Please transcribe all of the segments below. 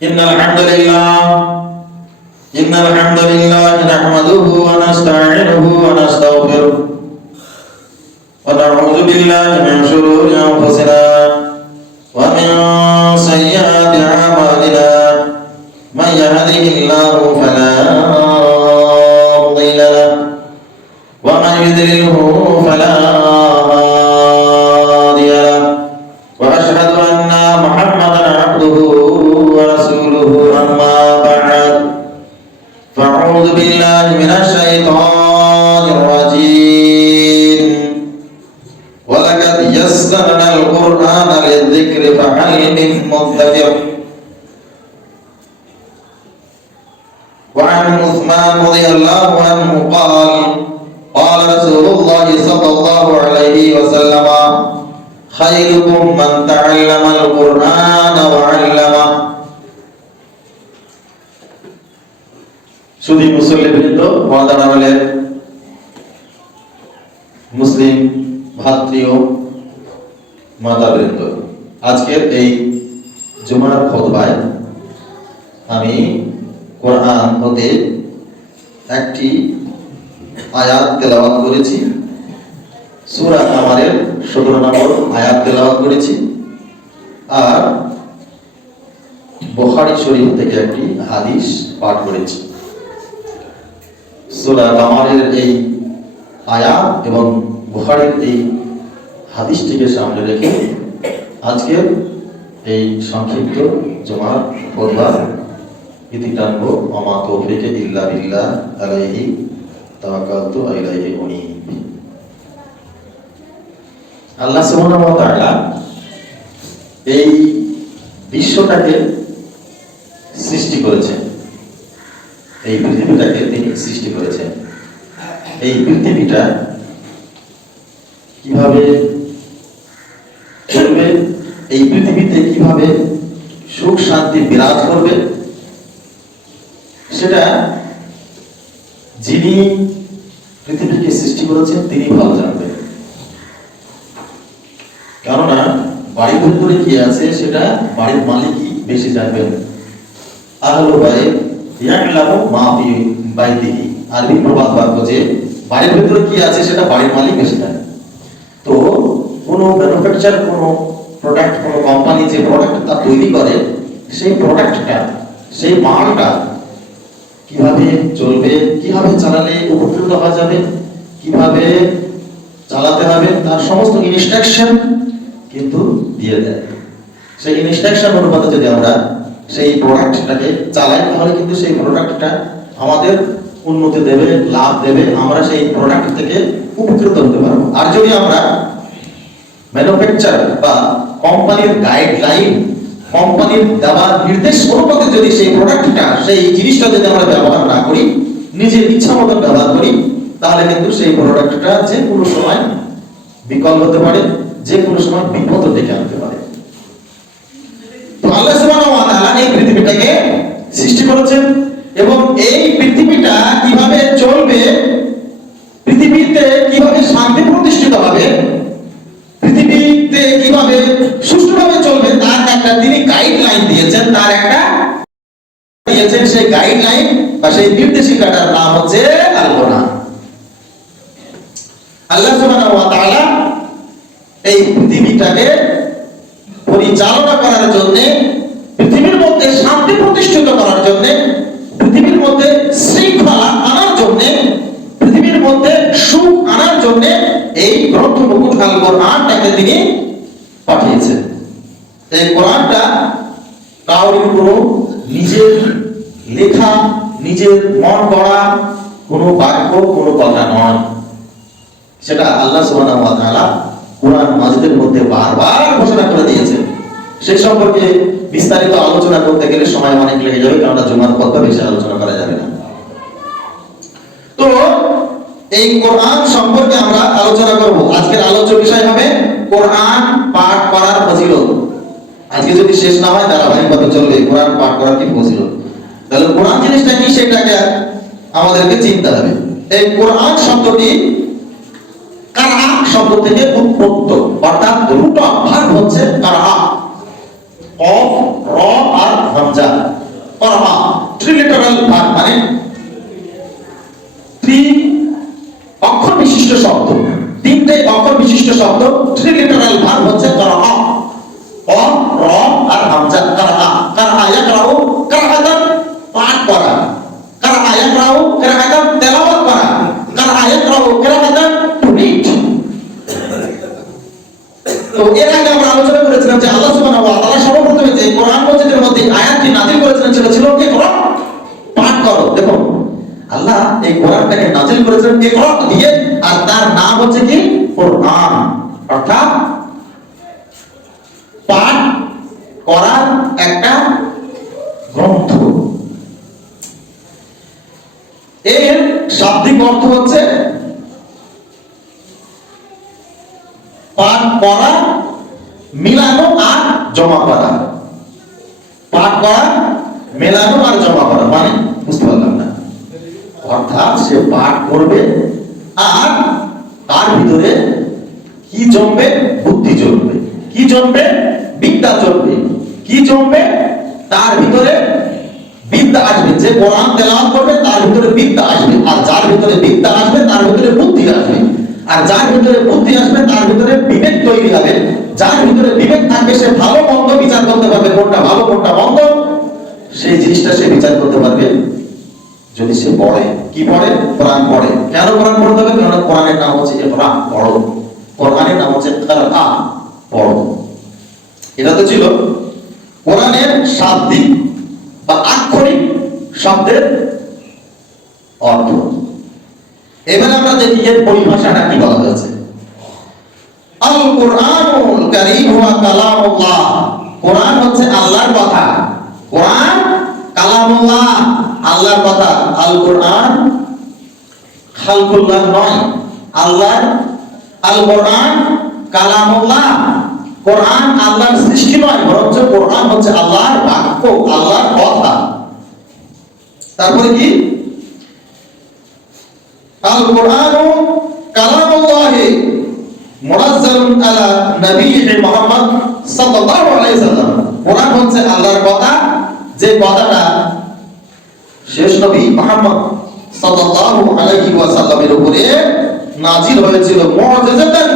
إن الحمد لله نحمده ونستعينه ونستغفره ونعوذ بالله من شرور أنفسنا ومن سيئات أعمالنا من يهده الله فلا مضل له ومن يضلله فلا هادي له وأشهد أن محمدا عبده ورسوله أما بعد فأعوذ بالله من الشيطان الرجيم ولقد يسرنا القرآن للذكر فهل من مدكر وعن عثمان رضي الله عنه قال قال رسول الله صلى الله عليه وسلم خيركم من تعلم القرآن وعلمه শুধু মুসল্লিবৃন্দ ওয়াদানামের মুসলিম ভাতৃ ও মাতাবৃন্দ, আজকের এই জুমার খুতবায় আমি কোরআন হতে একটি আয়াত তেলাওয়াত করেছি। সূরা কামারের 17 নম্বর আয়াত তেলাওয়াত করেছি আর বুখারী শরীফ থেকে একটি হাদিস পাঠ করেছি। সূরা কামারের এই আয়াত এবং বুখারীর এই হাদিসটিকে সামনে রেখে আজকের এই সংক্ষিপ্ত জুমার খুতবার ইতি টানবো। ওমা তৌফিক ইল্লা বিল্লাহ আলাইহি তাওয়াক্কালতু ওয়া ইলাইহি উনীব। আল্লাহ সুবহানাহু ওয়া তাআলা এই বিশ্বটাকে সৃষ্টি করেছেন, এই পৃথিবীটাকে তিনি সৃষ্টি করেছেন। এই পৃথিবীটা কিভাবে চলবে, এই পৃথিবীতে কিভাবে সুখ শান্তি বিরাজ করবে, সেটা যিনি পৃথিবীকে সৃষ্টি করেছেন তিনি ভালো জানবেন। কেননা বাড়ির ভিতরে কি আছে সেটা বাড়ির মালিকই বেশি জানবেন। আহলু বাইত ইয়ালামু মা ফি বাইতিহি, আরবি প্রবাদ বাক্য যে বাড়ির ভিতরে কি আছে সেটা বাড়ির মালিক বেশি জানে। তো কোনো ম্যানুফ্যাকচার, কোনো প্রোডাক্ট, কোনো কোম্পানি যে প্রোডাক্টটা তৈরি করে সেই প্রোডাক্টটা, সেই মালটা কিভাবে চলবে, কিভাবে চালালে উপকৃত হওয়া যাবে, কিভাবে চালাতে হবে, তার সমস্ত ইনস্ট্রাকশন কিন্তু দিয়ে দেয়। সেই ইনস্ট্রাকশন অনুপাতে যদি আমরা সেই প্রোডাক্টটাকে চালাই তাহলে কিন্তু সেই প্রোডাক্টটা আমাদের উন্নতি দেবে, লাভ দেবে, আমরা সেই প্রোডাক্ট থেকে উপকৃত হতে পারবো। আর যদি আমরা ম্যানুফ্যাকচার বা কোম্পানির গাইডলাইন, কোম্পানির দেওয়া নির্দেশ অনুপাতে যদি সেই প্রোডাক্টটা, সেই জিনিসটা যদি আমরা ব্যবহার না করি, নিজের ইচ্ছা মতো ব্যবহার করি, তাহলে কিন্তু সেই প্রোডাক্টটা যে কোনো সময় বিকল হতে পারে, যে কোনো সময় বিপদ ডেকে আনতে পারে। তো আল্লাহ সুবহানাহু ওয়া তাআলা এই পৃথিবীটাকে সৃষ্টি করেছেন এবং এই পৃথিবীটা কিভাবে চলবে, পৃথিবীতে কিভাবে শান্তি প্রতিষ্ঠিত হবে, পৃথিবীতে কিভাবে সুষ্ঠুভাবে চলবে তার একটা তিনি গাইডলাইন দিয়েছেন। তার একটা দিয়েছেন সেই গাইডলাইন বা সেই নির্দেশিকাটার নাম হচ্ছে আল কোরআন। আল্লাহ সুবহানাহু ওয়া তাআলা এই পৃথিবীটাকে পরিচালনা করার জন্য, পৃথিবীর মধ্যে শান্তি প্রতিষ্ঠিত করার জন্য, পৃথিবীর মধ্যে শৃঙ্খলা আনার জন্য, পৃথিবীর মধ্যে সুখ আনার জন্য এই গ্রন্থমুকুট আল কোরআনটাকে তিনি পাঠিয়েছেন। এই কোরআনটা কারোর কোনো নিজের লেখা, নিজের মন গড়া কোনো বাক্য, কোনো কথা নয়। সেটা আল্লাহ সুবহানাহু ওয়া তাআলা কোরআন মাজিদের মধ্যে বারবার ঘোষণা করে দিয়েছেন। সেই সম্পর্কে বিস্তারিত আলোচনা করতে গেলে সময় অনেক লেগে যাবে, কারণ জুমার খুতবা বেশি আলোচনা করা যাবে না। তো এই কোরআন সম্পর্কে আমরা আলোচনা করব। আজকের আলোচ্য বিষয় হবে কোরআন পাঠ করার ফজিলত। আজকে যদি শেষ না হয় ধারাবাহিকভাবে চলবে কোরআন পাঠ করার কি ফজিলত। তাহলে কোরআন জিনিসটা কি সেটাকে আমাদেরকে চিনতে হবে। এই কোরআন শব্দটি কারা শব্দ থেকে উৎপত্ত, অর্থাৎ রুট অফ ভার্ব হচ্ছে কারা, কফ, র আর হামজা। কারা ইয়াকরাউ কিরাআতান পাঠ করা, কারা ইয়াকরাউ কিরাআতান তেলাওয়াত করা, কারা ইয়াকরাউ কিরাআতান টু রিড। তো এর আগে আমরা আলোচনা করেছিলাম যে আল্লাহ সুবহানাহু ওয়া তাআলা সর্বপ্রথমে যে কোরআন মজিদের মধ্যে আয়াতটি নাযিল করেছিলেন সেটা ছিল ইকরা, পাঠ করো। দেখো আল্লাহ এই কোরআনটাকে নাযিল করেছিলেন ইকরা দিয়ে, আর তার নাম হচ্ছে কি কোরআন, অর্থাৎ পাঠ করার একটা গ্রন্থ। এর শাব্দিক অর্থ হচ্ছে পাঠ করা, মিলানো আর জমা করা। পাঠ করা, মেলানো আর জমা করা মানে বুঝতে পারলাম না। অর্থাৎ সে পাঠ করবে আর তার ভিতরে কি জমবে? বুদ্ধি জমবে। কি জমবে? বিদ্যা জমবে। কি জমবে? তার ভিতরে বিদ্যা আসবে। যে কোরআন তেলাওয়াত করবে তার ভিতরে বিদ্যা আসবে, আর যার ভিতরে বিদ্যা আসবে তার ভিতরে বুদ্ধি আসবে, আর যার ভিতরে বুদ্ধি আসবে তার ভিতরে বিবেক তৈরি হবে। যার ভিতরে বিবেক থাকবে সে ভালো মন্দ বিচার করতে পারবে, কোনটা ভালো কোনটা মন্দ সেই জিনিসটা সে বিচার করতে পারবে যদি সে পড়ে। কি পড়ে? কোরআন পড়ে। কেন কোরআন পড়তে হবে? কারণ কোরআনের নাম হচ্ছে ইকরা, পড়ো। কোরআনের নাম হচ্ছে কিরাআ, পড়ো। এটা তো ছিল কোরআনের শাব্দিক বা আক্ষরিক শব্দের অর্থ। এবার আমরা দেখি এর পরিভাষাটা কি বলা হয়েছে। আল কুরআনুল কারীম হুয়া কালামুল্লাহ, কোরআন হচ্ছে আল্লাহর কথা। কোরআন কালামুল্লাহ, আল্লাহর কথা। আল কুরআন খালকুল্লাহ নয়, আল্লাহর। আল কুরআন কালামুল্লাহ, কোরআন আল্লাহর সৃষ্টি নয়, বরঞ্চ কোরআন হচ্ছে আল্লাহর বাক্য, আল্লাহর কথা। তারপরে কি? আল কুরআনু কালামুল্লাহ মুনাজ্জালুন আলা নবিয়্যি মুহাম্মদ সাল্লাল্লাহু আলাইহি ওয়াসাল্লাম, কোরআন হচ্ছে আল্লাহর কথা, যে কথাটা শেষ নবী মুহাম্মদ সাল্লাল্লাহু আলাইহি ওয়াসাল্লামের উপরে নাযিল হয়েছিল মুআজিজাতান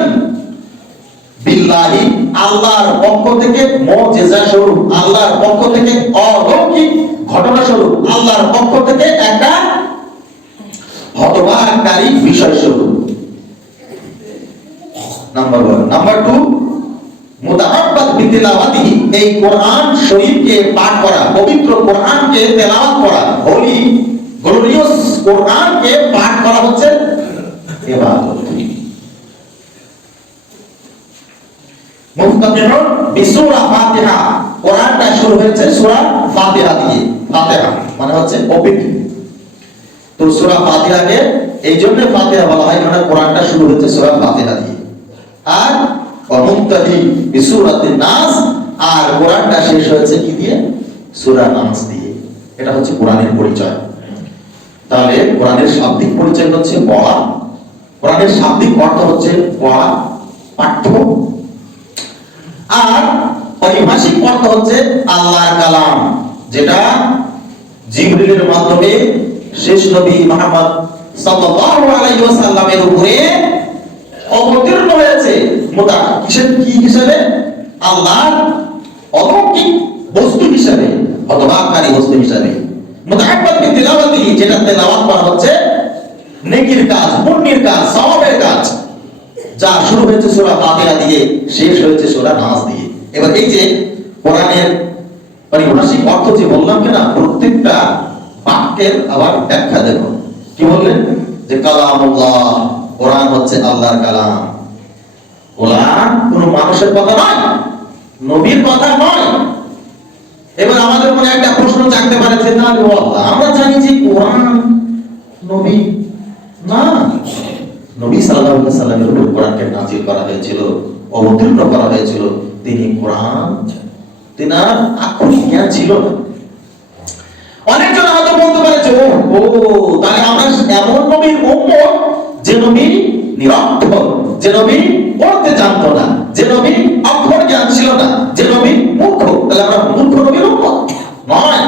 বিল্লাহি, আল্লাহর পক্ষ থেকে, মুআজিজা স্বরূপ, আল্লাহর পক্ষ থেকে অলৌকিক ঘটনা স্বরূপ, আল্লাহর পক্ষ থেকে একটা হতবাককারী বিষয় স্বরূপ। নাম্বার 1। নাম্বার 2, মুতাআব্বাদ বিতিলাওয়াতিহি, এই কোরআন শরীফকে পাঠ করা, পবিত্র কোরআনকে তেলাওয়াত করা, হোলি গ্লোরিয়াস কোরআনকে পাঠ করা হচ্ছে ইবাদত। মুফতাতিহুন বিসূরা ফাতিহা, কোরআনটা শুরু হয়েছে সূরা ফাতিহা দিয়ে। ফাতিহা মানে হচ্ছে ওপেনিং। তো সূরা ফাতিহাকে এই জন্য ফাতিহা বলা হয় কারণ কোরআনটা শুরু হয়েছে সূরা ফাতিহা দিয়ে। আর মুনতাহি বিসূরাতিন নাস, আর কোরআনটা শেষ হয়েছে কি দিয়ে? সূরা নাস দিয়ে। এটা হচ্ছে কোরআনের পরিচয়। তাহলে কোরআনের শাব্দিক পরিচয় হচ্ছে পড়া, কোরআনের শাব্দিক অর্থ হচ্ছে পড়া, পাঠ্য, আর পারিভাষিক অর্থ হচ্ছে আল্লাহর কালাম, যেটা জিবরিলের মাধ্যমে শেষ নবী মুহাম্মদ সাল্লাল্লাহু আলাইহি ওয়াসাল্লামের উপরে অবতীর্ণ হয়েছে। কি হিসেবে? আল্লাহর অলৌকিক বস্তু হিসেবে, হতবাককারী বস্তু হিসেবে। মুতাআব্বাদ বিতিলাওয়াতিহি, যেটা তেলাওয়াত করা হচ্ছে নেকির কাজ, পুণ্যের কাজ, সওয়াবের কাজ, যা শুরু হয়েছে সূরা ফাতিহা দিয়ে, শেষ হয়েছে সূরা নাস দিয়ে। এবার এই যে কোরআনের পারিভাষিক অর্থ যে বললাম কিনা, প্রত্যেকটা বাক্যের আবার ব্যাখ্যা দেব। কি বললেন? যে কালামুল্লাহ, কোরআন হচ্ছে আল্লাহর কালাম। কোরআন কোনো মানুষের কথা নয়, নবীর কথা নয়। এবার আমাদের মনে একটা প্রশ্ন জাগতে পারে যে না আল্লাহ, আমরা জানি যে কোরআন নবী না, নবী সাল্লাল্লাহু আলাইহি সাল্লামের উপর কোরআনকে নাযিল করা হয়েছিল, অবতীর্ণ করা হয়েছিল। তিনি কোরআন, তিনার আক্ষরিক জ্ঞান ছিল না। অনেকজন হয়তো বলতে পারে যে ও তাহলে আমরা এমন নবীর উম্মত যে নবী নিরক্ষর, যে নবী পড়তে জানতো না, যে নবী অক্ষর জ্ঞান ছিল না, যে নবী মূর্খ, তাহলে আমরা মূর্খ নবীর উম্মত নয়।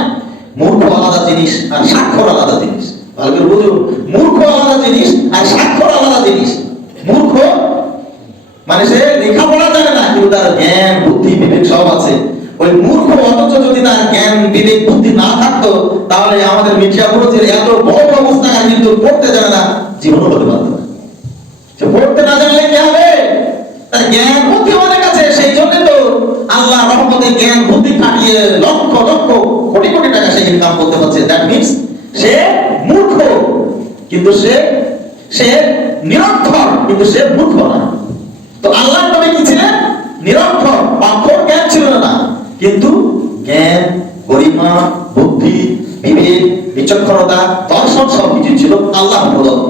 মূর্খ আলাদা জিনিস আর স্বাক্ষর আলাদা জিনিস। ভালো করে বুঝুন, মূর্খ আলাদা জিনিস আর স্বাক্ষর আলাদা জিনিস। মূর্খ মানে সে লেখাপড়া জানে না কিন্তু তার জ্ঞান বুদ্ধি বিবেক সব আছে, ওই মূর্খ, অথচ যদি তার জ্ঞান বিবেক বুদ্ধি না থাকতো তাহলে আমাদের মির্জাপুরে যে এত বড় বড় অবস্থাকার কিন্তু পড়তে জানে না, জীবনও হতে পারতো না। সে পড়তে না জানলে কি হবে? তার জ্ঞান বুদ্ধি আমাদের কাছে, সেই জন্য তো আল্লাহ রহমতে জ্ঞান বুদ্ধি কাটিয়ে লক্ষ লক্ষ কোটি কোটি টাকা সে ইনকাম করতে পারছে। দ্যাট মিন্স সে মূর্খ, কিন্তু সে নিরক্ষর, কিন্তু সে মূর্খ না। তো আল্লাহ নবী কি ছিলেন? নিরক্ষর, অক্ষর জ্ঞান ছিল না, কিন্তু জ্ঞান, গরিমা, বুদ্ধি, বিবেক, বিচক্ষণতা, দর্শন সবকিছু ছিল আল্লাহ প্রদত্ত।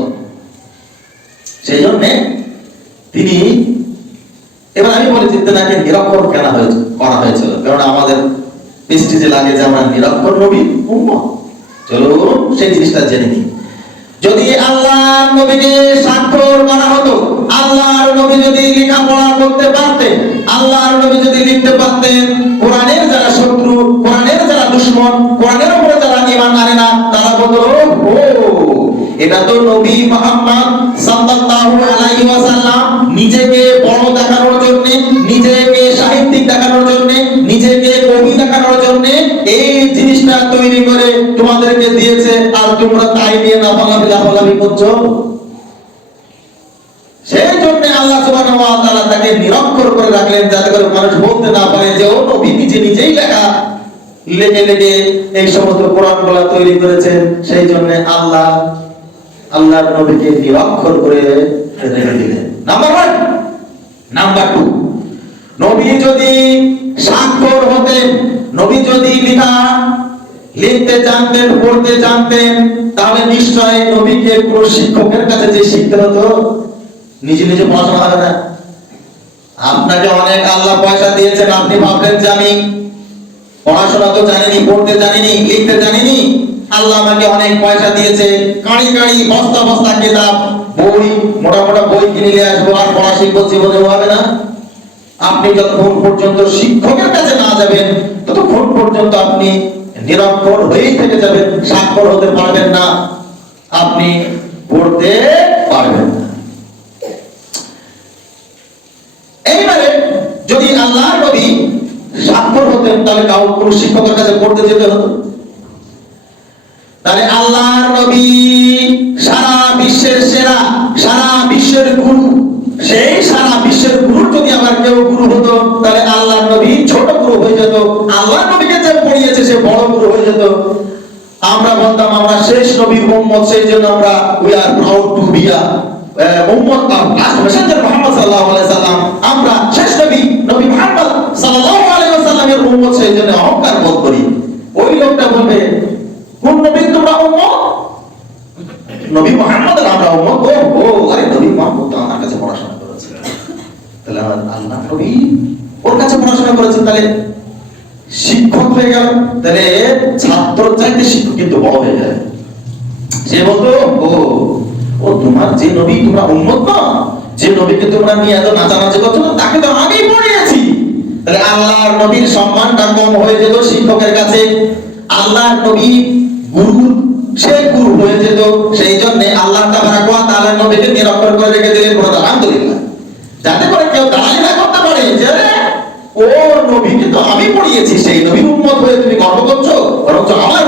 সেই জন্য তিনি, এবার আমি বলি যে তাকে নিরক্ষর কেন করা হয়েছিল? কারণ আমাদের প্রেস্টিজে লাগে যে আমরা নিরক্ষর নবীর উম্মত। চলো সেই জিনিসটা জেনে নিই। যদি আল্লাহর নবীকে স্বাক্ষর করা হতো, আল্লাহর নবী যদি লেখাপড়া করতে পারতেন, আল্লাহর নবী যদি লিখতে পারতেন, কোরআনের যারা শত্রু, কোরআনের যারা দুশমন, কোরআনের উপরে যারা ঈমান আনে না, তারা বলতো ও এটা তো নবী মুহাম্মদ সাল্লাল্লাহু আলাইহি ওয়াসাল্লাম নিজেকে বড় দেখানোর জন্য, নিজেকে সাহিত্যিক দেখানোর জন্য, নিজেকে কবি দেখানোর জন্য এই জিনিসটা তৈরি করে তোমাদেরকে দিয়েছে, আর তোমরা তাই নিয়ে না লাফালাফি করছো। সেই জন্য আল্লাহ সুবহানাহু ওয়া তাআলা তাকে নিরক্ষর করে রাখলেন, যাতে করে মানুষ বলতে না পারে যে ও নবী নিজেই লেগে এই সমস্ত কোরআনগুলো তৈরি করেছেন। সেই জন্য আল্লাহর নবীকে নিরক্ষর করে রেখে দিলেন। নাম্বার 1। নাম্বার 2, নবী যদি স্বাক্ষর হতেন, নবী যদি লিখতে জানতেন, পড়তে জানতেন, তাহলে নিশ্চয় নবীকে পুরো শিক্ষকের কাছে যে শিখতে হতো, নিজে নিজে পড়াশোনা হবে না। আপনাকে অনেক আল্লাহ পয়সা দিয়েছেন, আপনি ভাবলেন যে আমি পড়াশোনা তো জানিনি, পড়তে জানিনি, লিখতে জানিনি, আল্লাহ আমাকে অনেক পয়সা দিয়েছে, কাঁড়ি কাঁড়ি বস্তা বস্তা কিতাব, বই, মোটা মোটা বই কিনে নিয়ে আসবো আর পড়া শিখবো, জীবনে হবে না। আপনি যতক্ষণ পর্যন্ত শিক্ষকের কাছে না যাবেন, ততক্ষণ পর্যন্ত আপনি নিরক্ষর হয়েই থেকে যাবেন, স্বাক্ষর হতে পারবেন না, আপনি পড়তে পারবেন না। এইবারে যদি আল্লাহর নবী স্বাক্ষর হতেন, তাহলে কোন শিক্ষকের কাছে পড়তে যেতে হতো? তাহলে আল্লাহর নবী সারা বিশ্বের সেরা, সারা বিশ্বের গুরু, সেই সারা বিশ্বের গুরু যদি আবার কেউ গুরু হতো, তাহলে আল্লাহর নবী ছোট গুরু হয়ে যেত, আল্লাহর নবীকে যে পড়িয়েছে সে বড় গুরু হয়ে যেত। আমরা বলতাম আমরা শেষ নবীর উম্মত, সেই জন্য আমরা we are proud to be a উম্মত অফ লাস্ট মেসেঞ্জার মুহাম্মদ সাল্লাল্লাহু আলাইহি সাল্লাম। আমরা শেষ নবী মুহাম্মদ সাল্লাল্লাহু আলাইহি ওয়াসাল্লামের উম্মত, সেই জন্য অহংকার বোধ করি। ওই লোকটা বলবে কোন নবীর তোমরা উম্মত? নবী মুহাম্মদের আমরা উম্মত। ও আরে নবী মুহাম্মদ তো আমার কাছে পড়াশোনা করেছে, তাহলে আল্লাহ নবী ওর কাছে পড়াশোনা করেছে, তাহলে শিক্ষক হয়ে গেল। তাহলে ছাত্র চাইতে শিক্ষক কিন্তু বড় হয়ে যায়। সে বলতো ও তোমার যে নবী তোমরা উম্মত না, যে নবীকে তোমরা নিয়ে এত নাচানাচি করছো না, তাকে তো আগেই পড়িয়েছি। তাহলে আল্লাহর নবীর সম্মানটা কম হয়ে যেত শিক্ষকের কাছে, আল্লাহর নবী গুরু, সে গুরু হয়ে যেত। সেই জন্য আল্লাহ তাবারাক ওয়া তাআলা নবীকে নিরক্ষর করে রেখে দিলেন। আলহামদুলিল্লাহ, যাতে করে কেউ দাঁড়াই না করতে পারে যে ও নবীকে তো আমি পড়িয়েছি, সেই নবীর উম্মত হয়ে তুমি গর্ব করছো, বরঞ্চ আমার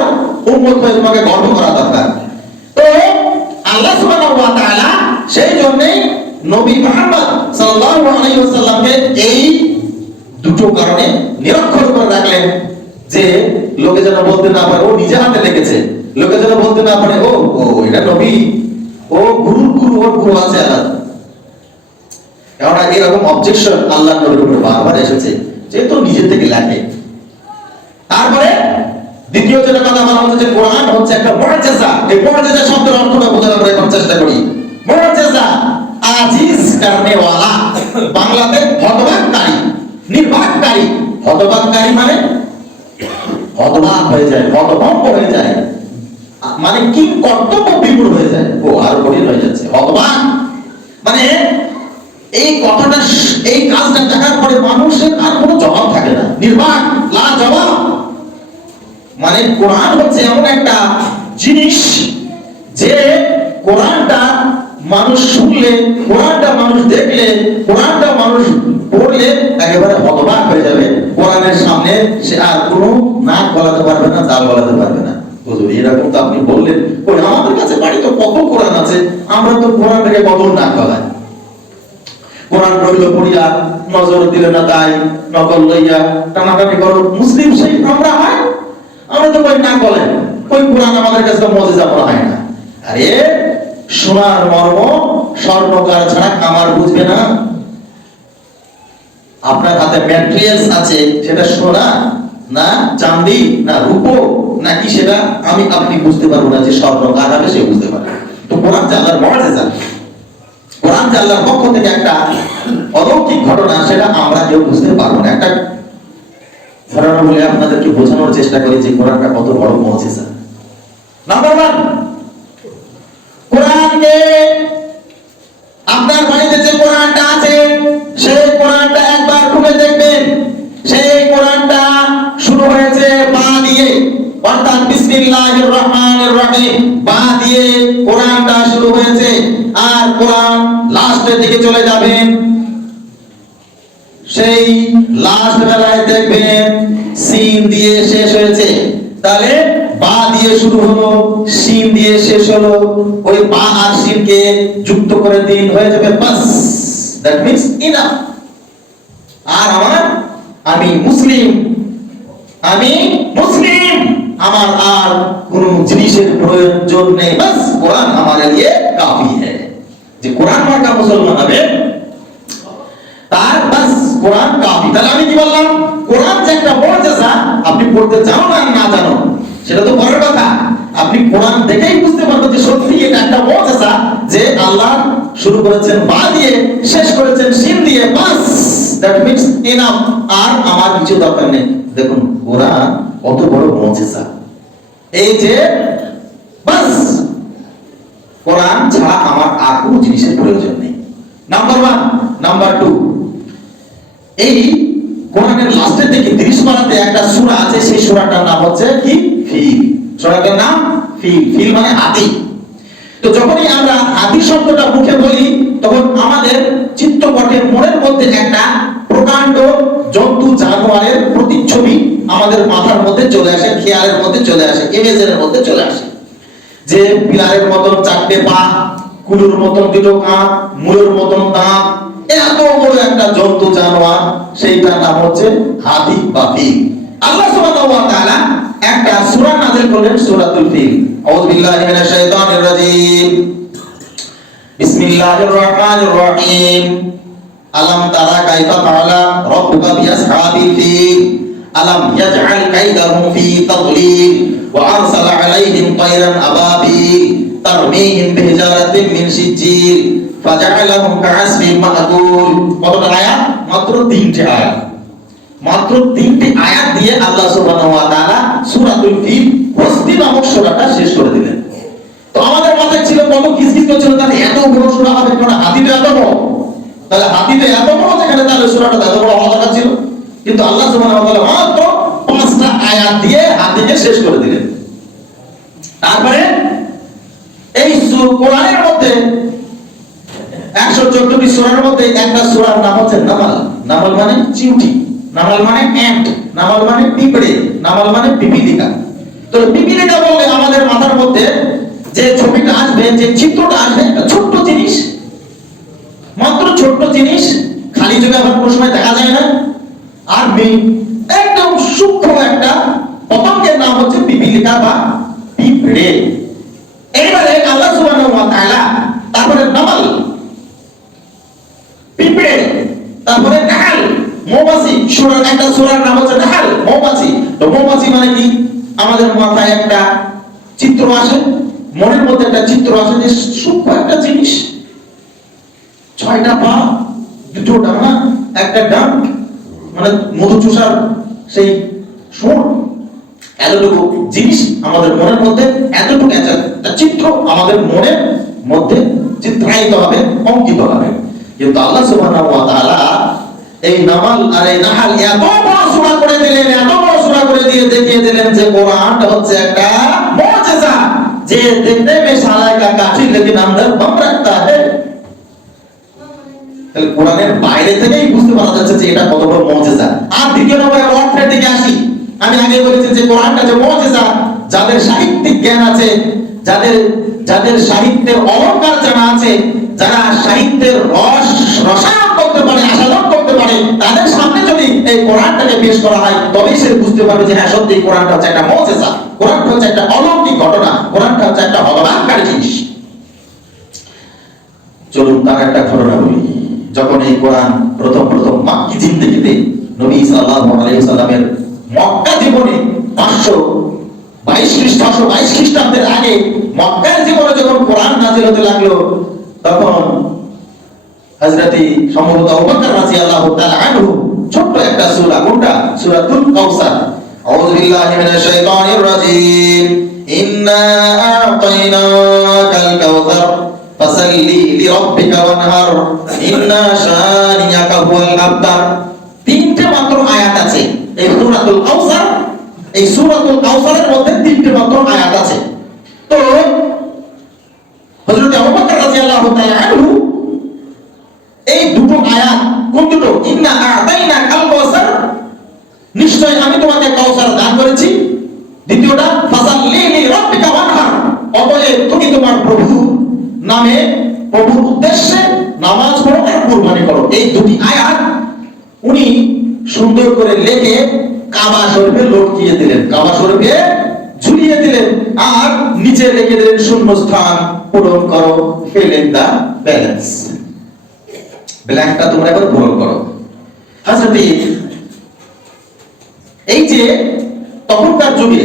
উম্মত হয়ে তোমাকে গর্ব করা দরকার। তো আল্লাহ সুবহানাহু ওয়া তাআলা সেই জন্য নবী মুহাম্মদ সাল্লাল্লাহু আলাইহি ওয়াসাল্লামকে এই দুটো কারণে নিরক্ষর করে রাখলেন, যে লোকে যেন বলতে না পারে ও নিজে হাতে লিখেছে, লোকে যেন বলতে না পারে ও এটা নবী, ও গুরু, ওর গুরু আছে আলাদা। কারণ এরকম অবজেকশন আল্লাহর নবীর উপরে বারবার এসেছে, যেহেতু নিজের থেকে লেখে। তারপরে দ্বিতীয় যেটা কথা বলা হচ্ছে, কোরআন হচ্ছে একটা মুআজিজা। এই মুআজিজা শব্দের অর্থটা বোঝার আমরা এখন চেষ্টা করি। মুআজিজা আজিজ করনে ওয়ালা, বাংলাতে হতবাককারী, নির্বাককারী। হতবাককারী মানে হতবাক হয়ে যায়, হতভম্ব হয়ে যায়, মানে কি কর্তব্য বিমূঢ় হয়ে যায়। আরো কঠিন হয়ে যাচ্ছে। হতবাক মানে এই কথাটা, এই কাজটা দেখার পরে মানুষের আর কোনো জবাব থাকে না, নির্বাক, লা জবাব। মানে কোরআন হচ্ছে এমন একটা জিনিস যে কোরআনটা মানুষ শুনলে, কোরআনটা মানুষ দেখলে, কোরআনটা মানুষ পড়লে একেবারে হতবাক হয়ে যাবে। কোরআন কোরআনের সামনে সে আর কোনো নাক গলাতে পারবে না, দাল গলাতে পারবে না। হুজুর এরকম তো আপনি বললেন, কই আমাদের কাছে বাড়ি তো কত কোরআন আছে, আমরা তো কোরআন থেকে কত নাক গলাই। কোরআন রইল পড়িয়া নজর দিলে না তাই, নকল লইয়া টানাটানি করো, মুসলিম সেই আমরা হয়, আমরা তো কই নাক গলে, কই কোরআন আমাদের কাছে তো মুজিজা মনে হয় না। আরে সোনার মর্ম স্বর্ণকার ছাড়া কামার বুঝবে না। আপনার হাতে ম্যাটেরিয়ালস আছে, সেটা সোনা না চাঁদি না রূপো নাকি সেটা আমি আপনি বুঝতে পারবো না, যে স্বর্ণ কার হবে সে বুঝতে পারে। তো কোরআন যে আল্লাহর মুজিজা, কোরআন যে আল্লাহর পক্ষ থেকে একটা অলৌকিক ঘটনা, সেটা আমরা কেউ বুঝতে পারবো না। একটা ধারণা বলে আপনাদেরকে বোঝানোর চেষ্টা করি যে কোরআনটা কত বড় মুজিজা। নাম্বার 1, কোরআনকে আপনার বাড়িতে যে কোরআনটা আছে সেই কোরআনটা একবার খুলে দেখবেন। সেই কোরআনটা শুরু হয়েছে বা দিয়ে, অর্থাৎ বিসমিল্লাহির রহমানির রহিম, বা দিয়ে কোরআনটা শুরু হয়েছে। আর কোরআন লাস্টের দিকে চলে যাবেন, সেই লাস্ট বেলায় দেখবেন সিন দিয়ে শেষ হয়েছে। তাহলে বা দিয়ে শুরু হলো, সিন দিয়ে শেষ হলো, ওই বা আর সিনকে যুক্ত করে দিন, হয়ে যাবে বাস, দ্যাট মিন্স ইনাফ। আর আমি মুসলিম, আমি মুসলিম, আমার আর কোন জিনিসের প্রয়োজন নেই, বাস কোরআন আমার লিয়ে কাফি হ্যায়। যে কোরআন মার্কা মুসলমান হবে তার বাস কোরআন কাফি। তাহলে আমি কি বললাম, কোরআন যে একটা মুজিজা, আপনি পড়তে জানো না না জানো সেটা তো বড় কথা, আপনি কোরআন দেখেই বুঝতে পারবেন যে সত্যি এটা একটা মুজিজা, যে আল্লাহ শুরু করেছেন বা দিয়ে, শেষ করেছেন সিন দিয়ে, বাস দ্যাট মিন্স ইনাফ, আর আমার কিছু দরকার নেই। দেখুন কোরআন কত বড় মুজিজা, এই যে বাস কোরআন ছাড়া আমার আর কোনো জিনিসের প্রয়োজন নেই। নাম্বার 1। নাম্বার 2, এই কোরআনের লাস্টের দিকে 30 পারাতে একটা সূরা আছে, সেই সূরাটার নাম হচ্ছে কি? ফিল। সূরাটার নাম ফিল। ফিল মানে হাতি। তো যখনই আমরা হাতি শব্দটা মুখে বলি, তখন আমাদের চিত্তপটের মনের মধ্যে একটা প্রকাণ্ড জন্তু জানোয়ারের প্রতিচ্ছবি আমাদের মাথার মধ্যে চলে আসে, খেয়ালের মধ্যে চলে আসে, ইমেজের মধ্যে চলে আসে। যে বিড়ালের মতন 4টে পা, কুলুর মতন 2টো কাঁধ, ময়ূর মতন দাঁত, এত বড় একটা জন্তু জানোয়ার, সেইটার নাম হচ্ছে হাতি বা ফিল। আল্লাহ সুবহানাহু ওয়া তাআলা একটা সূরা নাযিল করলেন, সূরাতুল ফিল। আউযু বিল্লাহি মিনাশ শাইতানির রাজীম। বিসমিল্লাহির রহমানির রহিম। আলাম তারা কাইফা ফাআলা রাব্বুকা বিআসহাবিল ফিল আলাম ইয়াজআল কাইদাহুম ফি তাদলিল ওয়া আরসালা আলাইহিম তায়রান আবাবিল তারমিহিম বিহিজারাতিন মিন সিজ্জিল ফাজআলাহুম কাআসফিন মা'কুল। কতটা আয়াত? মাত্র 3টে আয়াত। মাত্র 3টে আয়াত দিয়ে আল্লাহ সুবহানাহু ওয়া তাআলা সূরাতুল ফিল হস্তি নামক সূরাটা শেষ করে দিলেন। তো আমাদের মাথায় ছিল কত কিসকিস ছিল, তাহলে এত বড় সূরা হবে কেন? হাতিটা এত বড়, তাহলে হাতিতে এত বড়, যেখানে তাহলে সূরাটা এত বড় হওয়া দরকার ছিল। কিন্তু আল্লাহ সুবহানাহু ওয়া তাআলা মাত্র 5টা আয়াত দিয়ে হাতিকে শেষ করে দিলেন। তারপরে এই কোরআনের মধ্যে 114টি সূরার মধ্যে একটা সূরার নাম হচ্ছে নামাল। নামাল মানে চিউটি, নামাল মানে অ্যান্ট, নামাল মানে পিঁপড়ে, নামাল মানে পিপীলিকা। তো পিপীলিকা বললে আমাদের মাথার মধ্যে যে ছবিটা আসবে, যে চিত্রটা আসবে, একটা ছোট্ট জিনিস, মাত্র ছোট্ট জিনিস, খালি জায়গা আবার কোনো সময় দেখা যায় না। আর একদম সূক্ষ্ম একটা পতঙ্গের নাম হচ্ছে পিপীলিকা বা পিঁপড়ে। এইবারে আল্লাহ সুবহানাহু ওয়া তাআলা তারপরে নামাল পিঁপড়ে, তারপরে নাহাল মৌমাছি। সূরার একটা সূরার নাম হচ্ছে নাহাল মৌমাছি। তো মৌমাছি মানে কি? আমাদের মাথায় একটা চিত্র আসে, মনের মধ্যে একটা চিত্র আসে যে সূক্ষ্ম একটা জিনিস, 6টা পা, 2টো ডানা, একটা ডাক, মানে মধু চুষার সেই সুর, এতটুকু জিনিস আমাদের মনের মধ্যে, এতটুকু একটা চিত্র আমাদের মনের মধ্যে চিত্রায়িত হবে, অঙ্কিত হবে। কিন্তু আল্লাহ সুবহানাহু ওয়া তাআলা এই নামাল আর এই নাহাল এত বড় সূরা করে দিলেন, এত বড় সূরা করে দিয়ে দেখিয়ে দিলেন যে কোরআনটা হচ্ছে একটা মুজিজা, যে দেখতে মে সালা কা কাফি লেকিন अंदर बम रखता है। তাহলে কোরআনের বাইরে থেকেই বুঝতে পারা যাচ্ছে যে এটা কত বড় মুজিজা। আর দ্বিতীয় নম্বরে অর্থের দিকে আসি। আমি আগে বলেছি যে কোরআনটা যে মুজিজা, যাদের সাহিত্যিক জ্ঞান আছে, যাদের সাহিত্যের অলংকার জানা আছে, যারা সাহিত্যের রসায়ন করতে পারে, আস্বাদন করতে পারে, তাদের সামনে যদি এই কোরআনটাকে পেশ করা হয় তবেই সে বুঝতে পারবে যে হ্যাঁ সত্যি কোরআনটা হচ্ছে একটা মুজিজা, কোরআনটা হচ্ছে একটা অলৌকিক ঘটনা, কোরআনটা হচ্ছে একটা ভগবানকারী জিনিস। চলুন তার একটা ঘটনা বলি। যখন এই কোরআন প্রথম মাক্কি জিন্দেগিতে নবী সাল্লাল্লাহু আলাইহি ওয়াসাল্লামের মক্কা জীবনে 522 খ্রিস্টাব্দের আগে মক্কার জীবনে যখন কোরআন নাযিল হতে লাগলো, তখন হযরতি সম্ভবত আবু বকর রাদিয়াল্লাহু তাআলা আনহু ছোট্ট একটা সূরা, কোনটা? সূরাতুল কাউসার। আউযু বিল্লাহি মিনাশ শাইতানির রাজীম। ইন্না আ'তাইনাকাল কাউসার ফাসাল্লি লিরাব্বিকা ওয়ানহার ইন্না শানিয়াকা হুয়াল আবতার। তিনটে মাত্র আয়াত আছে এই সূরাতুল কাউসার। এই সূরাতুল কাউসারের মধ্যে তিনটে মাত্র আয়াত আছে। তো হযরত আবু বকর রাদিয়াল্লাহু তাআলা আনহু এই দুটো আয়াত, কোন দুটো? ইন্না আ'তাইনাকাল কাউসার, নিশ্চয় আমি তোমাকে কাউসার দান করেছি। দ্বিতীয়টা ফাসাল্লি লিরাব্বিকা ওয়ানহার, অতএব তুমি তোমার প্রভু নামে, প্রভুর উদ্দেশ্যে নামাজ পড়ো আর কুরবানি করো। এই দুটি আয়াত উনি সুন্দর করে লিখে কাবা শরীফে লটকিয়ে দিলেন, কাবা শরীফে ঝুলিয়ে দিলেন, আর নিচে লিখে দিলেন শূন্যস্থান পূরণ করো, fill in the balance, ব্ল্যাঙ্কটা তোমরা এবার পূরণ করো। হাজরতে এই যে তখনকার যুগে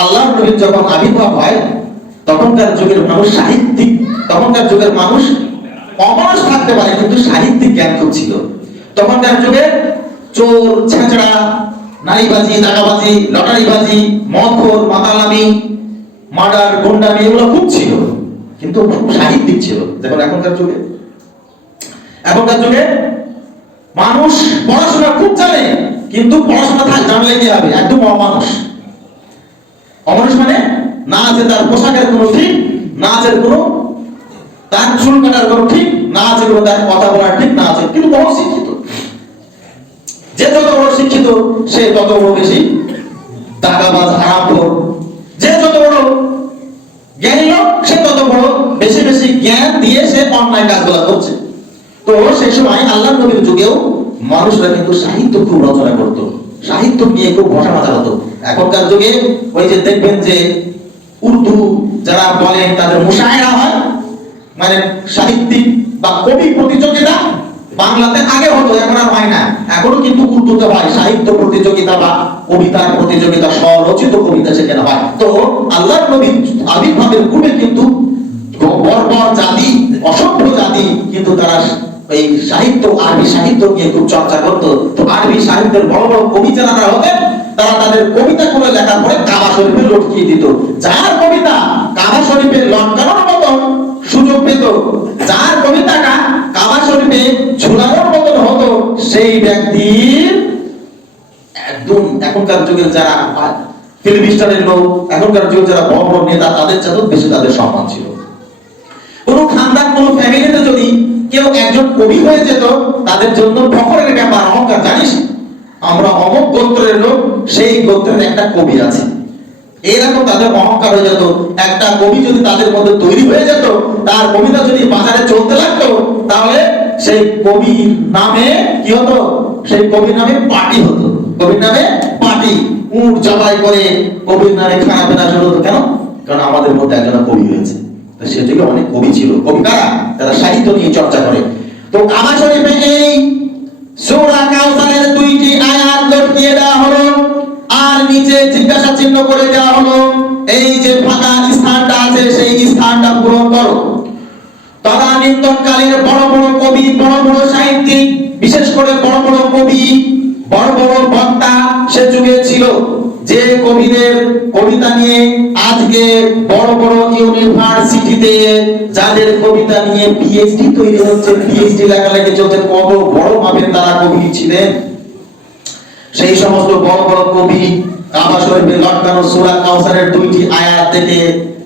আল্লাহর নবীর যখন আবির্ভাব হয়, তখনকার যুগের মানুষ সাহিত্যিক, তখনকার যুগের মানুষ অমানুষ থাকতে পারে কিন্তু সাহিত্যিক জ্ঞান খুব ছিল। তখনকার যুগে চোর, ছেঁচড়া, নারীবাজি, দাগাবাজি, লটারিবাজি, মদখোর, মাতালামি, মার্ডার, গুন্ডামি এগুলো খুব ছিল, কিন্তু সাহিত্যিক ছিল। যেমন এখনকার যুগে মানুষ পড়াশোনা খুব জানে, কিন্তু পড়াশোনা জানলে কি হবে? একদম অমানুষ। অমানুষ মানে না আছে তার পোশাকের কোনো ঠিক, না আছে কোনো তার চুল কাটার কোনো ঠিক, না আছে কোনো তার কথা বলার ঠিক, না আছে কিন্তু বড় শিক্ষিত। যে যত বড় শিক্ষিত সে তত বড় বেশি দাগাবাজ, হারামখোর। যে যত বড় জ্ঞানী লোক সে তত বড় বেশি জ্ঞান দিয়ে সে অন্যায় কাজগুলো করছে। তো সেই সময় আল্লাহর নবীর যুগেও মানুষরা কিন্তু সাহিত্য খুব রচনা করত, সাহিত্য নিয়ে খুব ভাষা মাথা হতো। এখনকার যুগে ওই যে দেখবেন যে উর্দু যারা বলেন তাদের মুশায়রা হয়, মানে সাহিত্যিক বা কবি প্রতিযোগিতা বাংলাতে আগে হতো, এখন আর হয় না। এখনো কিন্তু উর্দুতে হয় সাহিত্য প্রতিযোগিতা বা কবিতার প্রতিযোগিতা, স্বরচিত কবিতা সেখানে হয়। তো আল্লাহর নবীর আবির্ভাবের পূর্বে কিন্তু বর্বর জাতি, অসভ্য জাতি, কিন্তু তারা এই সাহিত্য, আরবি সাহিত্য নিয়ে খুব চর্চা করত। তো আরবি সাহিত্যের বড় বড় কবি যারা হতেন, তারা তাদের কবিতা করে লেখার পরে কাবা শরীফে লটকিয়ে দিত। যার কবিতা কাবা শরীফে লটকানোর মতন সুযোগ পেত, যার কবিতাটা কাবা শরীফে ঝুলানোর মতন হতো, সেই ব্যক্তির একদম এখনকার যুগের যারা ফিল্ম স্টারের লোক, এখনকার যুগের যারা বড় বড় নেতা, তাদের চাইতেও বেশি তাদের সম্মান ছিল। কোন খানদান, কোন ফ্যামিলিতে যদি কেউ একজন কবি হয়ে যেত, তাদের জন্য ফখরের ব্যাপার, অহংকার। জানিস আমরা অমুক গোত্রের লোক, সেই গোত্রের একটা কবি আছে, এরকম তাদের অহংকার হয়ে যেত। একটা কবি যদি তাদের মধ্যে তৈরি হয়ে যেত, তার কবিতা যদি বাজারে চলতে লাগতো, তাহলে সেই কবির নামে কি হতো? সেই কবির নামে পার্টি হতো, কবির নামে পার্টি। উট জবাই করে কবির নামে খানা পিনা শুরু হতো। কেন? কারণ আমাদের মধ্যে একজন কবি হয়েছে। সেদিকে অনেক কবি ছিল। কবি কারা? যারা সাহিত্য নিয়ে চর্চা করে। তো কাবা শরীফে এই সূরা কাউসারের দুইটি আয়াত লটকিয়ে দেওয়া হলো, আর নিচে জিজ্ঞাসা চিহ্ন করে দেওয়া হলো, এই যে ফাঁকা স্থানটা আছে সেই স্থানটা পূরণ করো। তদানীন্তনকালের বড় বড় কবি, বড় বড় সাহিত্যিক, বিশেষ করে বড় বড় কবি, বড় বড় বক্তা সে যুগে ছিল, যে কবিদের কবিতা নিয়ে আজকে বড় বড় ইউনিভার্সিটিতে যাদের কবিতা নিয়ে পিএইচডি তৈরি হচ্ছে, পিএইচডি লেখালেখি চলছে, কত বড় মাপের তারা কবি ছিলেন। সেই সমস্ত বড় বড় কবি কাবা শরীফে লটকানো সূরা কাউসারের দুইটি আয়াত থেকে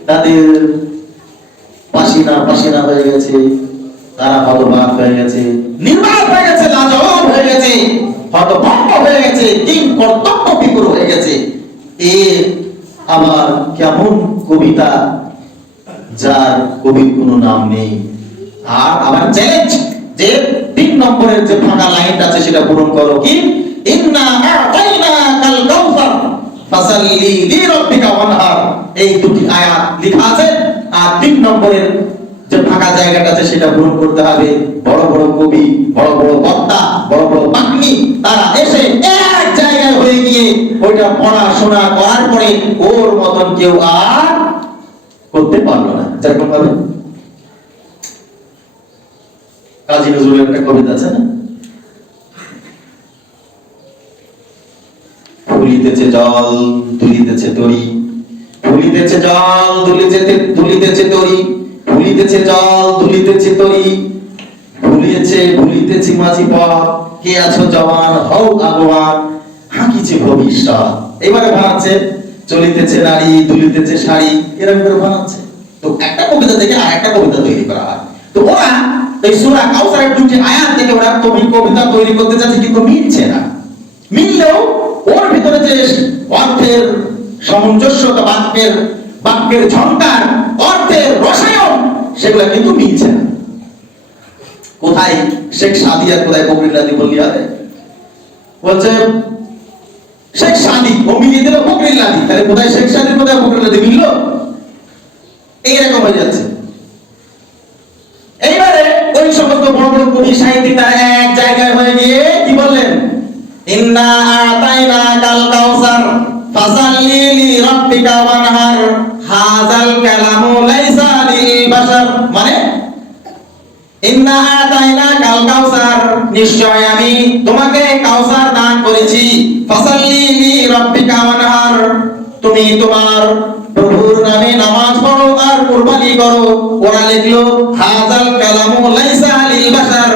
তাদের পাসিনা হয়ে গেছে, তারা হতবাক হয়ে গেছে, নির্বাক হয়ে গেছে, লাজবাব হয়ে গেছে, হতভম্ব হয়ে গেছে, কিং কর্তব্য বিমূঢ় হয়ে গেছে। এ আবার কেমন কবিতা যার কবির কোনো নাম নেই। আর আবার চ্যালেঞ্জ যে 3 নম্বরের যে ফাঁকা লাইনটা আছে সেটা পূরণ করো। কি? ইন্না আ'তাইনাকাল কাউসার ফাসাল্লি লিরাব্বিকা ওয়ানহার। এই দুটি আয়াত লেখা আছে। আর 3 নম্বরের যে ফাঁকা জায়গাটা আছে সেটা পূরণ করতে হবে। বড় বড় কবি, বড় বড় বক্তা, বড় বড় বাগ্মী তারা এসে এক জায়গায় হয়ে গিয়ে ওইটা পড়াশোনা করার পরে ওর মতন কেউ আর করতে পারলো না। যেরকম ভাবে কাজী নজরুলের একটা কবিতা আছে না, ফুলিতেছে জল দুলিতেছে তরি, ফুলিতেছে জল দুলিতেছে তরি, ফুলিতেছে জল দুলিতেছে তরি, ভুলিতেছি মাঝি পথ, কে আছো জওয়ান হও আগোয়ান, হাঁকিছে ভবিষ্যৎ। এবারে বানাচ্ছে চলিতেছে নারী দুলিতেছে শাড়ি, এরকম করে বানাচ্ছে। তো একটা কবিতা থেকে আর একটা কবিতা তৈরি করা হয়। তো ওরা এই সূরা কাউসারের দুটি আয়াত থেকে ওরা কবিতা তৈরি করতে যাচ্ছে, কিন্তু মিলছে না। মিললেও ওর ভিতরে যে অর্থের সামঞ্জস্যতা, বাক্যের ঝংকার, অর্থের রসায়ন, সেগুলো কিন্তু মিলছে না। কোথায় শেখ সাদী আর কোথায় ফকরুল্লাহ বললি হবে? বলছে শেখ সাদী ও মিলিয়ে দিল ফকরুল্লাহ, তাহলে কোথায় শেখ সাদী কোথায় ফকরুল্লাহ মিলল? এইরকম হয়ে যাচ্ছে। এইবারে ওই সমস্ত বড় বড় কবি সাহিত্যিক তারা এক জায়গায় হয়ে গিয়ে কি বললেন? ইন্না আ'তাইনাকাল কাউসার ফাসাল্লি লিরাব্বিকা ওয়ানহার, হাযাল কালামু লাইসা লিল বাশার। মানে ইন্না আ'তাইনাকাল কাউসার, নিশ্চয় আমি তোমাকে কাউসার দান করেছি। ফাসাল্লি লিরাব্বিকা ওয়ানহার, তুমি তোমার প্রভুর নামে নামাজ পড়ো আর কুরবানি করো। ওরা লিখলো হাযাল কালামু লাইসা লিল বাশার,